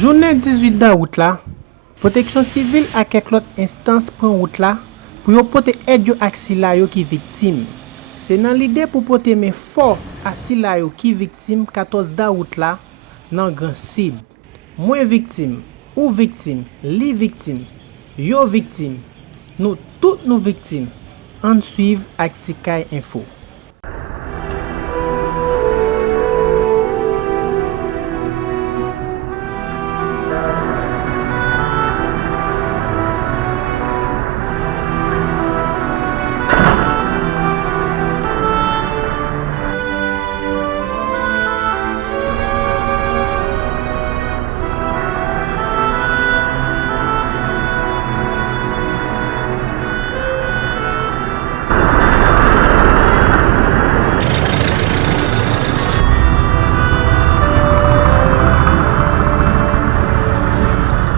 Journée 18 d'août là, protection civile à quelques autres instances prend route là pour yo porter aide à sila yo qui victime. C'est dans l'idée pour porter mes fort à sila yo qui victime 14 d'août là dans Grand Sud. Moi victime, ou victime, li victime, yo victime, nous toutes nous victimes. On suivre Actikay Info.